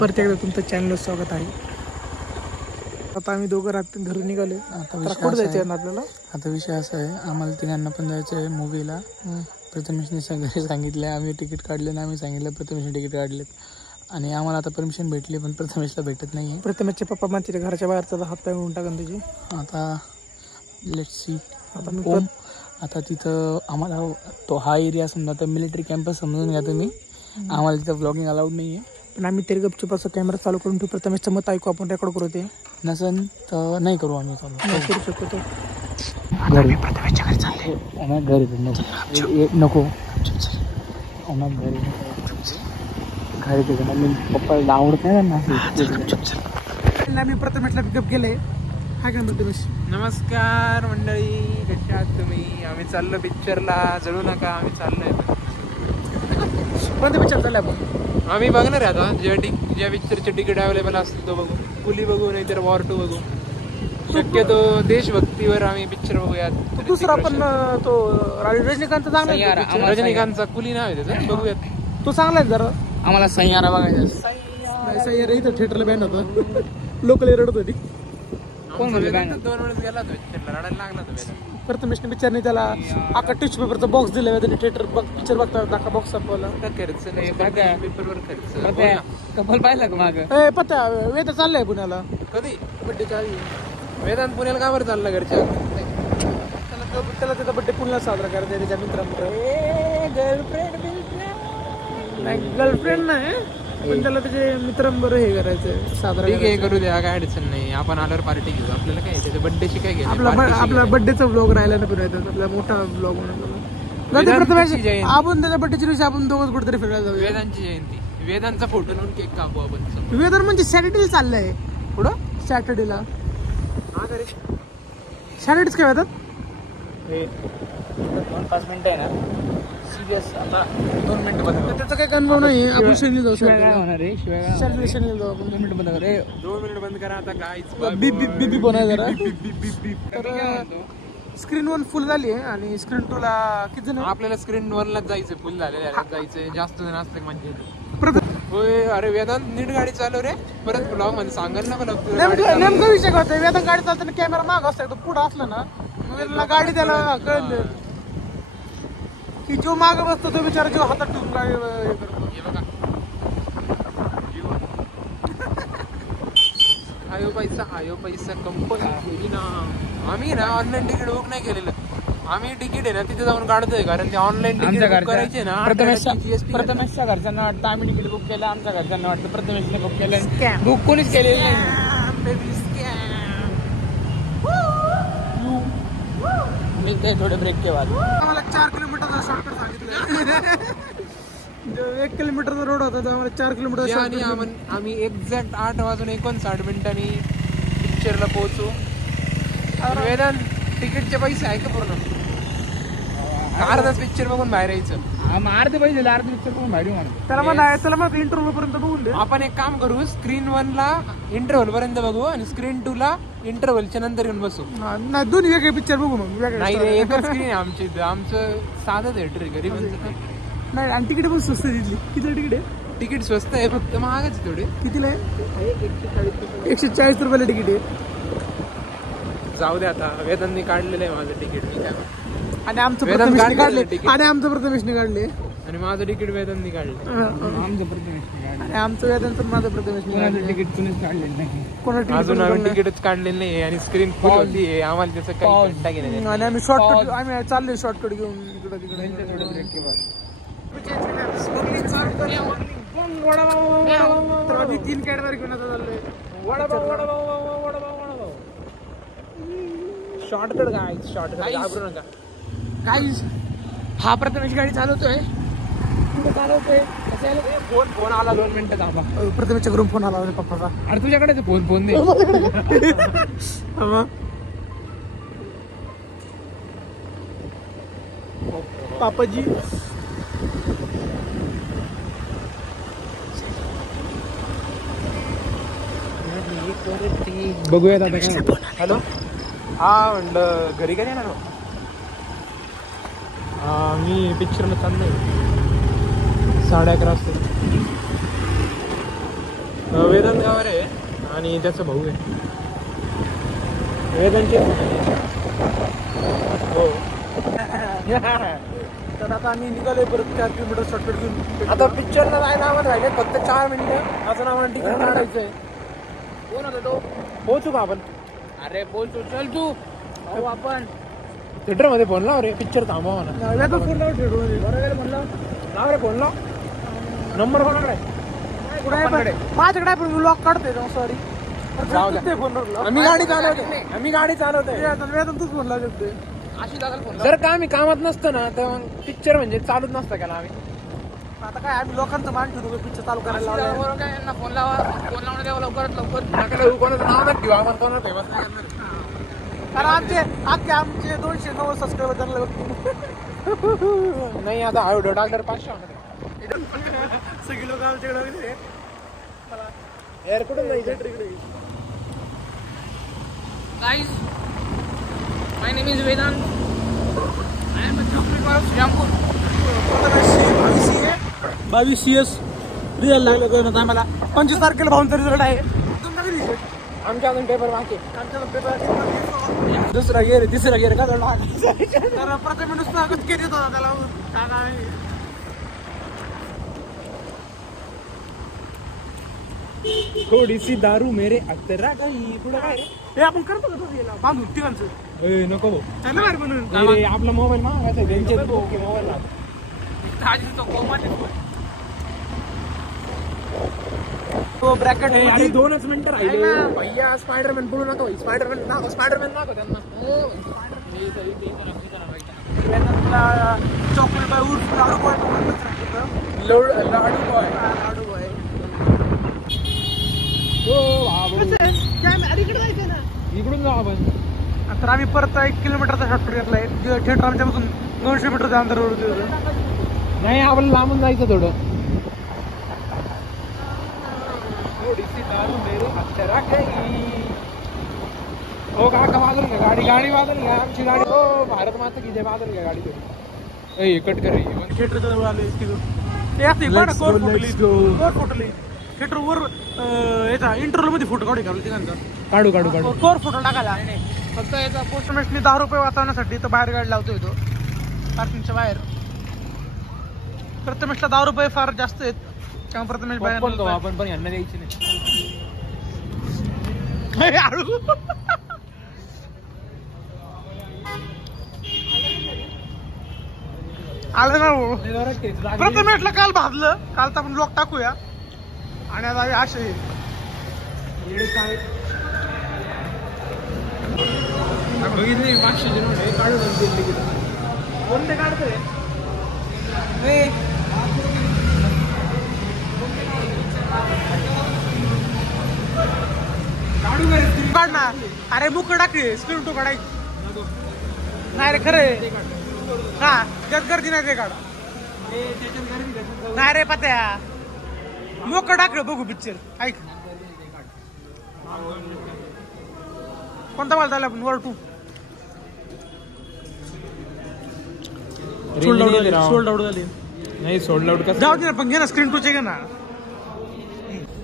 परत एकदा तुमचं चॅनल स्वागत आहे. आता आम्ही दोघं रात्री घरून निघालो. आता कुठं जायचं आहे आपल्याला? आता विषय असा आहे, आम्हाला तिघांना पण जायचं आहे मूवीला. प्रथमेशने सगळे सांगितले, आम्ही तिकीट काढले ना, आम्ही सांगितलं प्रथमेशने तिकीट काढलेत आणि आम्हाला आता परमिशन भेटली, पण प्रथमेशला भेटत नाही आहे. प्रथमेशचे पप्पा म्हणते घराच्या बाहेरचा हात पाय होऊन टाकन त्याची. आता लेट्स सी. आता तिथं आम्हाला तो हा एरिया समजा तर मिलिटरी कॅम्पस समजून घ्या तुम्ही. आम्हाला तिथं ब्लॉगिंग अलाउड नाही आहे, पण आम्ही तरी गपचूप असं कॅमेरा चालू करून ठेवू. प्रथमेशचं मत ऐकू, आपण रेकॉर्ड करू. ते नसन तर नाही करू, आम्ही चालू नाही करू शकतो. घरी प्रथमेशच्या घरी चालले. घरी नको घरी घरी मम्मी पप्पाला आवडत नाही ना. मी प्रथमेशला पिकअप केलंय. हा का प्रथमेश? नमस्कार मंडळी, कशा आहात तुम्ही? आम्ही चाललो पिक्चरला. जळू नका, आम्ही चाललोय. कोणत्या पिक्चर चाललंय आपण? आम्ही बघणार आहे आता ज्या पिक्चरचे तिकीट अवेलेबल असतील तो बघू. कुली बघू, नाहीतर वॉर 2 बघू. शक्यतो देशभक्तीवर आम्ही पिक्चर बघूयात. दुसरा पण तो रजनीकांतचा चांगला, रजनीकांतचा कुली नाव आहे त्याचं, बघूयात. तो चांगला आहे जरा. आम्हाला सैयारा बघायचा. सैयारा इथं थिएटरला बॅन होतं. लोकल रडत होती. 2 वेळेस गेला तो पिक्चरला, रडायला लागला तो. प्रथमेशने पिक्चरने त्याला आका टिश्यू पेपरचा बॉक्स दिला. थिएटर पिक्चर बघता दाखा बॉक्स आपला खर्च नाही, पेपरवर खर्च. कपल पाहिला का माग? पत्या वेद चाललंय पुण्याला. कधी? बड्डेच्या आधी. वेदांत पुण्याला का बरं चालला घरच्या? त्याला त्याचा बड्डे पुण्याला साजरा करायचा त्याच्या मित्रांमध्ये. गर्लफ्रेंड नाही, पण त्याला त्याचे मित्रांबरोबर हे करायचं साजरा. ठीक आहे, करू द्या, काय अडचण नाही. आपण आल्यावर पार्टी घेऊ. आपल्याला काय त्याच्या बड्डेशी काय घ्यायचं? आपला बड्डेचा ब्लॉग राहिला ना, पण आपला मोठा ब्लॉग होणार. आपण त्याच्या बड्डेच्या दिवशी आपण दोघंच कुठेतरी फिरायला जाऊ. वेदांची जयंती, वेदांचा फोटो लावून केक कापू आपण. वेदर म्हणजे सॅटर्डेला चाललंय. पुढं सॅटर्डेला सॅटर्डेच काय येतात? 2-5 मिनिटं आहे ना, सिरियस. आता 2 मिनिटं बंद. त्याचा काही अनुभव नाही. आपण शनीला जाऊ. काय होणार आहे? शिवाय शनीला जाऊ आपण. 2 मिनिटं बंद करा. 2 मिनिटं बंद करा आता. काय बीबी बनवाय जरा. स्क्रीन 1 फुल झाली आहे आणि स्क्रीन 2 ला किती जण? आपल्याला स्क्रीन 1 लाच जायचं. फुल झालेलं जायचंय. जास्त जण असते म्हणजे. होय, अरे वेदांत नीट गाडी चालव रे. परत ब्लॉग मध्ये सांगायला ना मला. नेमका विषय होता, वेदांत गाडी चालताना कॅमेरा माग असतो, पुढं असलं ना गाडी त्याला कळलं की जो माग बसतो तो बिचारा जो हातात ठेवून गाडी हे करतो. हे बघा, आयो पैसा कंपनी ना. आम्ही ना ऑनलाईन तिकीट बुक नाही केलेलं. आम्ही तिकीट आहे ना तिथे जाऊन काढतोय, कारण ते ऑनलाईन तिकीट बुक करायचे ना. प्रथमेशच्या घरच्यांना वाटतं आम्ही तिकीट बुक केलं, आमच्या घरच्यांना वाटतं प्रथमेशने बुक केलं. बुक कोणीच केलेलं नाही. मी ते थोडे ब्रेक केव्हा. आम्हाला 4 किलोमीटरचा शॉर्टकट सांगितलं. 1 किलोमीटरचा रोड होता, तर आम्हाला 4 किलोमीटर. आणि आम्ही एक्झॅक्ट 8:59 पिक्चरला पोहोचू. वेदांत तिकीटचे पैसे आहे का पूर्ण? अर्धाच पिक्चर बघून बाहेर यायचं. अर्धे पैसे अर्धे पिक्चर बघून बाहेर येऊ. त्याला मग इंटरव्हल पर्यंत बघून दे. आपण एक काम करू, स्क्रीन 1 ला इंटरव्हल पर्यंत बघू आणि स्क्रीन 2 ला इंटरव्हलच्या नंतर येऊन बसू. नाही, 2 वेगळे पिक्चर बघू मग. नाही रे, एकच स्क्रीन आहे आमची. आमचं साधं थिएटर आहे, गरीबांचं नाही. आणि तिकीट पण स्वस्त दिली. किती तिकीट आहे? तिकीट स्वस्त आहे, फक्त महागच आहे थोडे. कितीला आहे? 140 रुपयाला तिकीट आहे. जाऊ दे आता, वेदांनी काढलेलं आहे माझं तिकीट. मी काय आणि आमचं प्रथमेशने काढले. आणि माझं तिकीट वेदांनी काढले. आमचं वेदांत माझं प्रथमेशने तिकीट तुम्हीच काढलेलं नाही. अजून आम्ही तिकीटच काढलेलं नाही आणि स्क्रीन फुल होती. आम्हाला त्याचं काही घंटा गेलं. आणि आम्ही शॉर्टकट चाललोय शॉर्टकट घेऊन इकडं तिकडे. तर आम्ही 3 कॅडबरी घेऊन आता चाललोय. शॉर्टकट काय? शॉर्टकट घाबरू नका. गाईज, हा प्रथमेश गाडी चालवतोय. कुठं चालवतोय? फोन आला. 2 मिनिटं थांबा. प्रथमेशच्या घरून फोन आला होता पप्पाचा. अरे तुझ्याकडे फोन दे. पापाजी बघूयात आता काय. हॅलो, हा म्हणलं घरी का येणार? मी पिक्चरला चाललोय 11:30 वाजता. वेदांत गावर आहे आणि त्याचा भाऊ आहे वेदांचे. हो. तर आता आम्ही निघालोय परत 4 किलोमीटर शॉर्टकट घेऊन. आता पिक्चरला जायला आम्हाला राहिले फक्त 4 मिनिटं. अजून आम्हाला तिकीट काढायचं आहे. कोण होता तो? पोहोचू का आपण? अरे पोहोचू, चल तू. आपण थिएटर मध्ये फोन लाव रे, पिक्चर थांबवा म्हणा. फोन लाव थिएटरमध्ये. बरोबर फोन लाव रे, फोन लाव. नंबर कोणाकडे? माझ्याकडे पण मी लॉक काढते. सॉरी, जाऊ द्या. आम्ही गाडी चालवतोय. तूच फोन लावू शकते. जर का आम्ही कामात नसतो ना तर पिक्चर म्हणजे चालूच नसतं केला आम्ही. आता काय आम्ही लोकांचं मान ठेवतो पिक्चर चालू करायला लावलं. काय यांना फोन लावून द्यावा लवकरात लवकर. कोणाचं नाव नाही ठेवा, आपण कोणाला फेमस नाही करणार. कारण आमचे 290 सबस्क्रायबर त्यांना नाही आता हा व्हिडिओ टाकल्यावर 500 सगळी लोक आमच्याकडे एअर कुठून जायचं? Guys, my name is Vedant. I am a chocolate of Jampur. 22 CS result लागलं का आम्हाला. 25 तारखेला भाऊंचा रिझल्ट आहे. तुमचा कधी रिझल्ट? आमच्या अजून पेपर बाकी. आमच्या पेपर दुसरा गेअर तिसरा गेअर का तर प्रथम नुसतं केली होता त्याला. थोडीशी दारू मेरे अत्तरा गई. पुढे काय हे आपण करतो का बांधून तिघांचं? नको त्यांना बाहेर बनवून भाऊ. आपला मोबाईल मागायचा त्यांचे मोबाईल तो ब्रॅकेट आणि 2च मिनिटं राहिले. भैया स्पायडरमॅन बोलू नको. स्पायडरमॅन नको त्यांना. चॉकलेट बाय उर्फ लाडू बॉय लाडू बॉय. इकडून जाऊ आपण. तर आम्ही परत 1 किलोमीटरचा शॉर्टकट घेतलाय. थिएटर आमच्यापासून 200 मीटरच्या अंतरावर होतं. नाही आपल्याला लांबून जायचं थोडं. थोडीशी दारू मेरे अत्तरा गई. हो काका बाजून घ्या गाडी बाजून घ्या. आमची गाडी. हो भारत माता की जय. बाजून घ्या गाडी थोडी. कट कर. थिएटरच्या जवळ आले फोटो थिएटर वर याचा इंटरव्ह्यू मध्ये फोटो काढू का तिघांचा? काढू कोर फोटो टाकायला. फक्त याचा पोस्टमॅननी 10 रुपये वाचवण्यासाठी तर बाहेर गाडी लावतोय तो पार्किंगच्या बाहेर. प्रथमेशला 10 रुपये फार जास्त आहेत त्यामुळे प्रथमेश बाहेर आपण पण यांना द्यायची नाही. आलं ना प्रथमेशला काल भाजलं. कालचा आपण ब्लॉग टाकूया आणि आता असे बघितले 500 नोट आहे. काढून दिले कोणते काढतोय? काढ ना. अरे बुक टाकले स्क्रीन टू काढायची नाही रे. खरं हा त्यात गर्दी नाही. ते काढ नाही रे पत्या. मोकळं टाकलं बघू पिक्चर. ऐक कोणता माल झाला आपण? War 2 सोल्ड आउट झाली. नाही सोल्ड आउट. जाऊ दे ना पण घे ना स्क्रीन टूचे घे ना.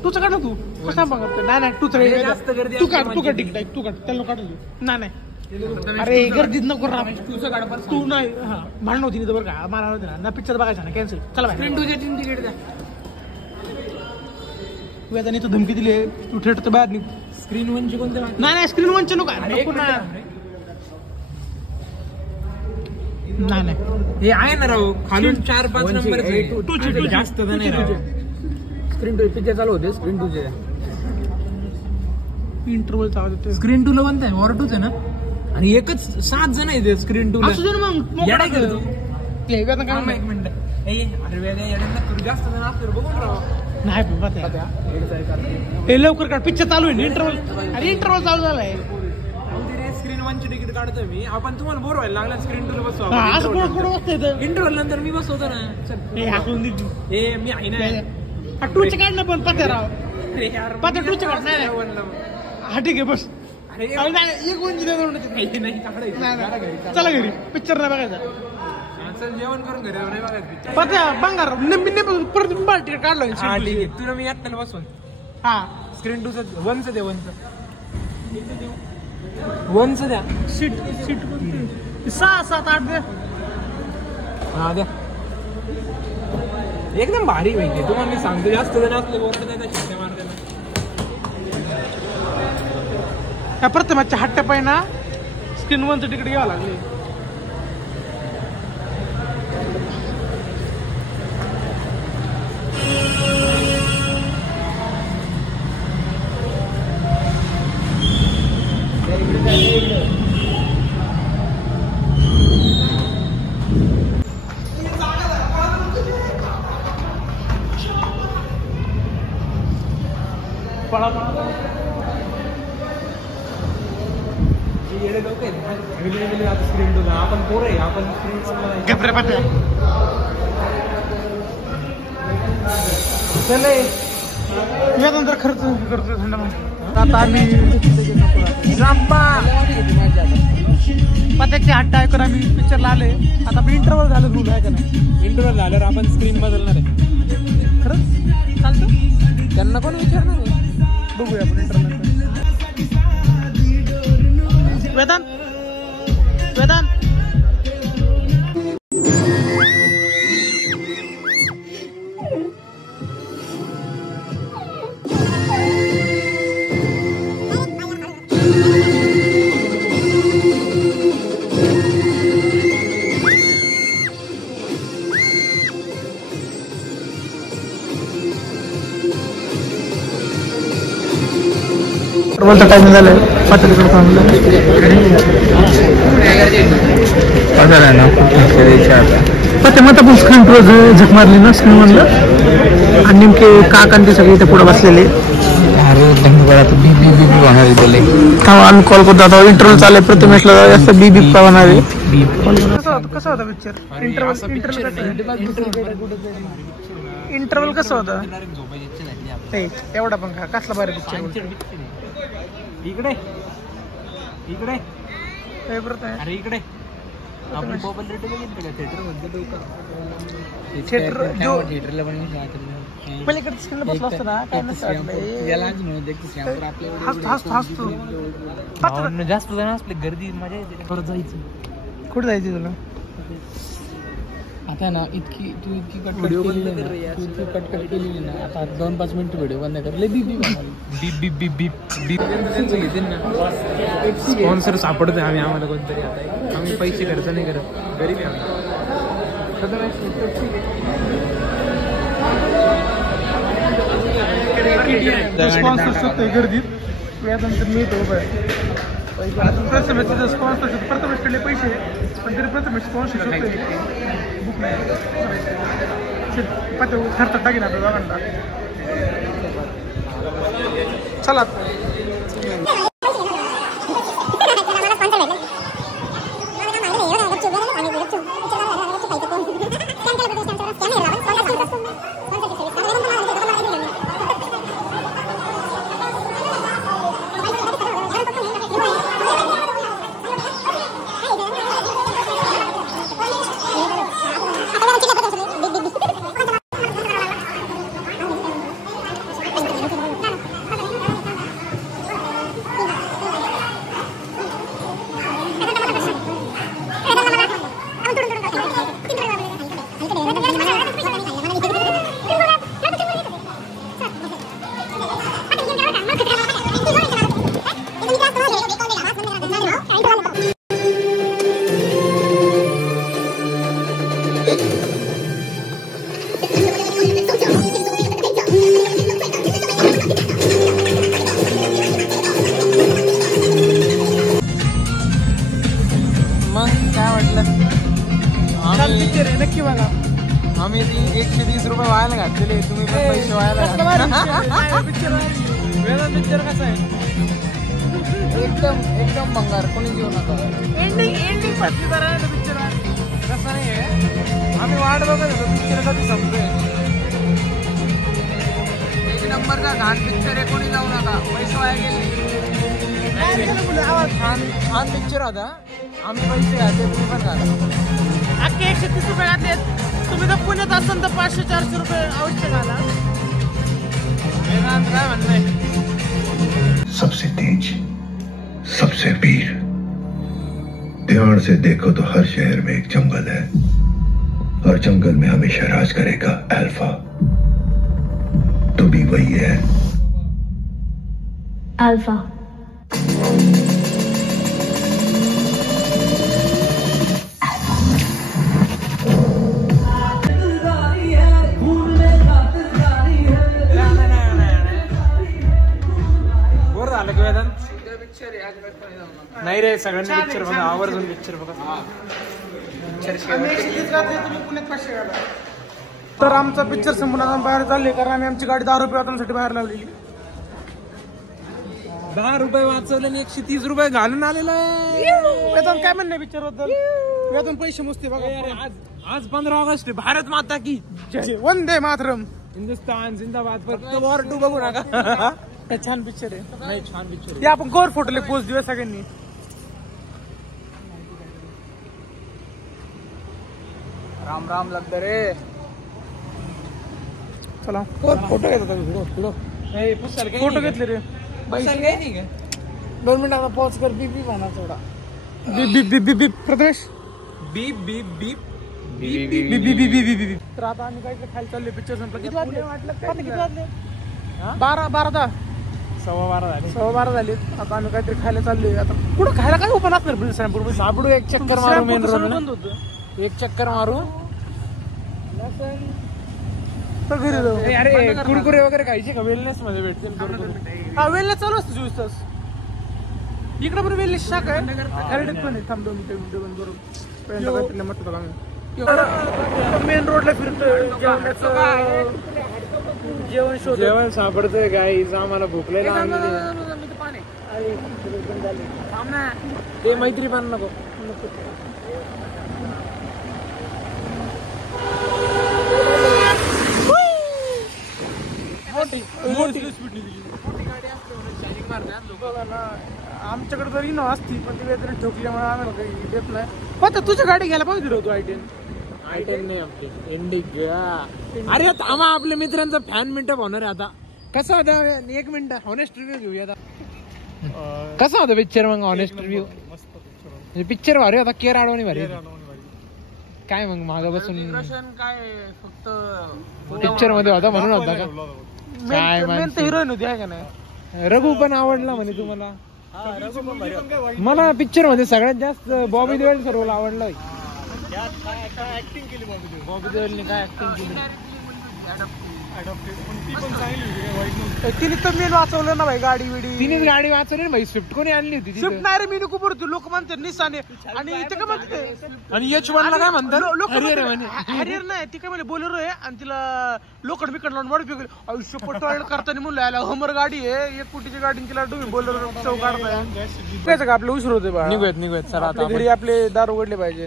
तूच काढ ना. तू कसा बघत? नाही तूच रे. तू काढ तिकीट. तू काढ त्याला काढून नाही. अरे गर्दीत नको राहा. तू नाही. हा भांडण होती बरं का. मला होती ना पिक्चर बघायचा ना. कॅन्सल. चला तिकीट द्या. तू आता तर धमकी दिली. तू थिएटरच्या बाहेर निघ. स्क्रीन 1ची कोणते? नाही स्क्रीन 1चे नको नाही. हे आहे ना राहू खालून 4-5 नंबर जास्त नाही. स्क्रीन 2 पिक्चर चालू होते. स्क्रीन 2 इंटरव्हल चालू होते. स्क्रीन 2 ला बनताय. वॉर 2 आहे ना. आणि एकच 7 जण आहे स्क्रीन 2 ला. येडा केलं तू. एक मिनिट. अरे जास्त जण असतो बघून राव. नाही लवकर काढ. पिक्चर चालू आहे. इंटरव्हल. अरे इंटरव्हल चालू झालाय. स्क्रीन 1ची तिकीट काढतोय मी. आपण तुम्हाला बोर व्हायला लागला. स्क्रीन 2 ला बसतो. असं कुठं बसतंय? इंटरव्हल नंतर मी बसवतो ना. हे मी आहे ना. 2चे काढ ना पण पत्या राव. पत्या 2चे काढ. नाही हा ठीक आहे बस. अरे एक 1 नाही काढायचं. चला घरी पिक्चर नाही बघायचा. जेवण करून घरी जाऊ, नाही बघायचं picture. पत्या बंगार निम्मी परत तिकीट काढलं हा ठीक आहे, तुला मी एकट्याला बसवून हा स्क्रीन 2चं वनचं दे, वनचं द्या. सीट 6, 7, 8 दे. हा द्या. एकदम भारी माहिती तुम्हाला मी सांगतो, जास्त जण असले बोलत नाही शिट्ट्या मारते ना. त्या प्रथमाच्या हट्ट्या पाय ना स्क्रीन 1चं तिकीट घ्यावं लागले. आपण पोर आहे, आपण गप्रे पाट्या यानंतर खर्च करतो थंडा. आता आम्ही पत्याची हट्टा ऐकून आम्ही पिक्चरला आले. आता आपण इंटरव्हल झालं रूल आहे का नाही? इंटरव्हल झाल्यावर आपण स्क्रीन बदलणार आहे. खरंच चालतं, त्यांना कोण विचारणार आहे? बघूया आपण इंटरव्हल. वेदांत बोलता टाइम झालं पातळीकडे थांबलं. पण आपण स्क्रीन झक मारली ना स्क्रीन मधलं, आणि नेमके काका ते सगळे इथे पुढे बसलेले. आम्ही कॉल करतो आता. इंटरव्ह्यू चालू आहे, प्रथमेशला जास्त बीबी होणार आहे. कसं होता पिक्चर? इंटरव्हल कसं होतं? एवढा पण का कसला भारी पिक्चर? इकडे अरे इकडे आपण मोबाईल रेट बघितलं का थिएटरला पण पलीकडे स्क्रीनला बसला असतो ना, काय नसतं जास्त जण असले गर्दी मजा येते. परत जायचं. कुठे जायचं तुला? आता ना इतकी कटकट केलेली ना, आता 2-5 मिनिटं व्हिडिओ बंद करले. स्पॉन्सर सापडतोय आम्हाला कोणतरी. आता आम्ही पैसे खर्च नाही करत, गरीब आहे स्पॉन्सरशिप गर्दीत यानंतर मी तो प्रथमेशचं स्पॉन्सरशिप, प्रथमेशकडले पैसे पण तरी प्रथमेश स्पॉन्सरशिप बुक नाही खर्च टाकीन आता दोघांना. चला पिक्चर आहे नक्की बघा. आम्ही 130 रुपये व्हायला घातलेले, तुम्ही पण पैसे व्हायला पिक्चर कसा आहे? एकदम भंगार, कोणी घेऊ नका. एंडिंग पिक्चर कसं नाही आहे, आम्ही वाट बघत होतो पिक्चर कधी संपतोय. 1 नंबरचा घाण पिक्चर आहे, कोणी जाऊ नका, पैसे वाया गेले. छान पिक्चर होता, आम्ही पैसे घातले, तुम्ही पण घाला. अख्खे 130 रुपये घातलेत. तुम्ही जर पुण्यात असाल तर 500-400 रुपये अवश्य घाला. काय म्हणणं सबसे तेज, सबसे वीर. ध्यान से देखो तो हर शहर में एक जंगल है और जंगल में हमेशा राज करेगा अल्फा. तो भी वही है अल्फा. बोर झालं की वेदांत? नाही रे, सगळ्यांनी पिक्चर बघा, आवर्जून पिक्चर बघा. तर आमचा पिक्चर संपून आम्ही बाहेर चालले, कारण आम्ही आमची गाडी 10 रुपये वाचवण्यासाठी बाहेर लावलेली. 10 रुपये वाचवले आणि 130 रुपये घालून आलेलं आहे. वेतन काय म्हणणे पिक्चर बद्दल? वेतन पैसे मोजते बघा. आज 15 ऑगस्ट, भारत माता की जय. वंदे मातरम. हिंदुस्तान जिंदाबाद. फक्त वॉर 2 बघू नका. छान पिक्चर आहे. नाही, छान पिक्चर. ते आपण कोर फोटोले पोस्ट देऊया सगळ्यांनी. राम राम लागतं रे. चला फोटो घेतो. फोटो घेतले रे. 2 मिनिटाचा पॉज कर. बीपी म्हणा थोडा. बीप बीप बीप बीप. प्रथमेश बीप बीप बीप. बीप बीप बीप बीप बीप. तर आता आम्ही काय खाली चालले. पिक्चर संपला. किती वाजले? किती वाजले? 12:10. 12:15 झाले. आता आम्ही काहीतरी खायला चाललोय. आता कुठं खायला काय ओपन असणार? साबडू एक चक्कर मारू. मेन रोड बंद होतं. एक चक्कर मारू. तर घरी जाऊ. अरे कुरकुरे वगैरे खायचे का? वेलनेस मध्ये भेटते. हा वेलनेस चालू असतं 24 तास. इकडे पण वेलनेस शाखा आहे. हॅरिटेज पण आहे. थांब 2 मिनिटं बरोबर. पहिल्यांदा काहीतरी म्हटलं होतं आम्ही. मेन रोडला फिरतोय. जेवण शोध. जेवण सापडतंय गाईज. आम्हाला भूकलेला ते मैत्री पण नको. आमच्याकडे जर इनो असती पण ती वेदना ठोकल्यामुळे आम्हाला काही देत नाही. फक्त तुझी गाडी घ्यायला पाहिजे होतो. I10 नाही आपली इंडिगा. अरे थांबा, आपल्या मित्रांचा फॅन मिनिटअप होणार आहे आता. कसा होता? 1 मिनिट हॉनेस्ट रिव्ह्यू घेऊया आता. कसा होता पिक्चर मग? Honest review. पिक्चर भारी होता. केअर आडवणी भारी. काय मग मागं बसून काय फक्त पिक्चर मध्ये होता म्हणून होता का? काय हिरोईन होती आहे का नाही? रघु पण आवडला म्हणे तुम्हाला? मला पिक्चर मध्ये सगळ्यात जास्त बॉबी देओल रोल आवडला. बॉबी देओलने काय ऍक्टिंग केली. तिने तर मेन वाचवलं ना भाई. गाडी बिडी तिनेच गाडी वाचवली ना भाई. स्विफ्ट कोणी आणली होती? स्विफ्ट नाही रे. मी खूप होती. लोक म्हणतात निसाने. आणि इथे काय म्हणते? आणि H1 ला काय म्हणतात? हरियर नाही. ती काय म्हणजे बोलेरो आहे आणि तिला लोखंड बिकड लावून मॉडिफाय केली. आयुष्य पटवायला करताना म्हणलं याला हमर गाडी आहे. 1 कोटीची गाडी तिला तुम्ही बोलेरो चौ काढताय. काय का आपले उशीर होते बा. निघूयात सर. आता घरी आपले दार उघडले पाहिजे.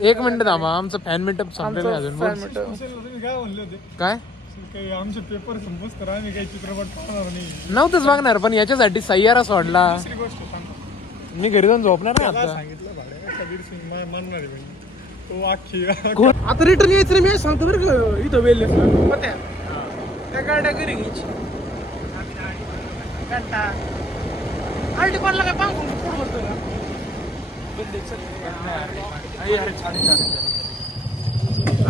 1 मिनिट थांबा. आमचं फॅन मिनिटअप संपलेलं आहे अजून. काय आमचे पेपर संपोज करा. आम्ही काही चित्रपट पाहणार नाही. नव्हतंच बघणार, पण याच्यासाठी सय्यारा सोडला. मी घरी जाऊन झोपणार ना आता. सांगितलं भाड्या 150 मानणार आहे तो अख्खी. आता रिटर्न यायचं रे. मी सांगतो बरं का इथं वेल त्या गाड्या घरी घ्यायची. घंटा आलटी कोणला काय पांग पुढं करतो का?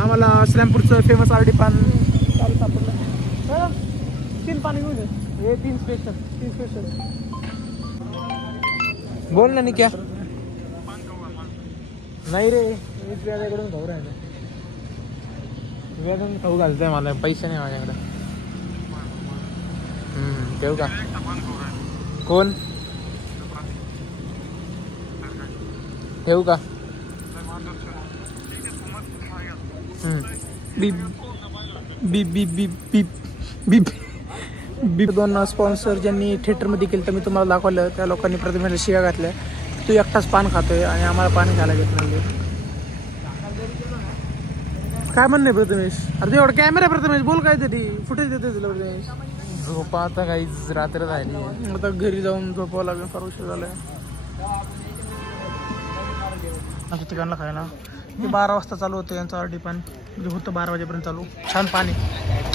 आम्हाला श्रीरामपूरचं फेमस आरडी पान चालू सापडलं. 3 पाणी घेऊन हे 3 स्पेशल. बोल ना निक्या. नाही रे, मीच व्याजाकडून खाऊ राहिलो. व्याजाने खाऊ घालतोय मला. पैसे नाही माझ्याकडे. ठेवू का? कोण ठेवू का? दोन स्पॉन्सर ज्यांनी थिएटरमध्ये केलं तर मी तुम्हाला दाखवलं. त्या लोकांनी प्रथमेशला शिव्या घातल्या. तू एकटाच पान खातोय आणि आम्हाला पान घ्यायला घेत नाही. काय म्हणणे प्रथमेश? अरे एवढा कॅमेरा प्रथमेश बोल. काय तरी फुटेज देते तुला प्रथमेश. झोपा आता काही रात्र झाली. आता घरी जाऊन झोपावं लागेल. फार उशीर झालाय. असं ठिकाणला खायला हे 12 वाजता चालू होतं यांचं आरडी पान, म्हणजे होतं 12 वाजेपर्यंत चालू. छान पाणी.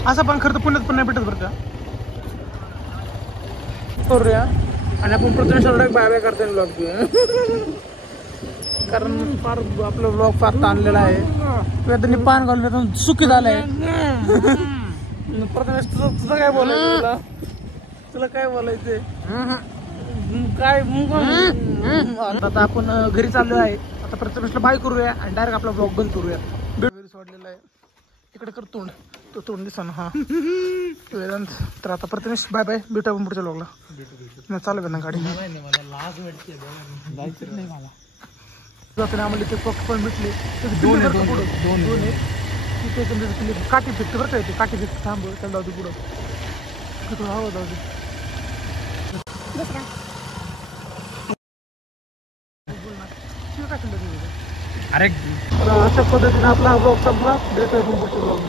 असं पण खरं तर पुण्यात पण नाही भेटत बरं का. करूया आणि आपण प्रथमेश बाय बाय करता ब्लॉग कारण फार आपलं ब्लॉग फार ताणलेला आहे. त्यांनी पान घालून सुखी झालंय. प्रथमेश तुझं काय बोलायचं, तुला काय बोलायचंय काय. आता आपण घरी चाललो आहे. आता प्रथमेशला बाय करूया आणि डायरेक्ट आपला ब्लॉग बंद करूया. सोडलेला आहे इकडे कर तोंड, तो तोंड दिसा ना. हा वेदांत. तर आता प्रथमेश बाय बाय, भेटू आपण पुढच्या ब्लॉगला. नाही चालू ना गाडी. मला लाज वाटते जायचं नाही मला. जाताना आम्हाला ते पक्ष पण भेटले. दोन आहे तिथे काठी फेकते बरं काय, ते काठी फेकते. थांब त्याला जाऊ दे पुढं. तिथून हवं जाऊ दे. अरे अशा पद्धतीने आपला ब्लॉग संपला. भेटूया पुढच्या ब्लॉग.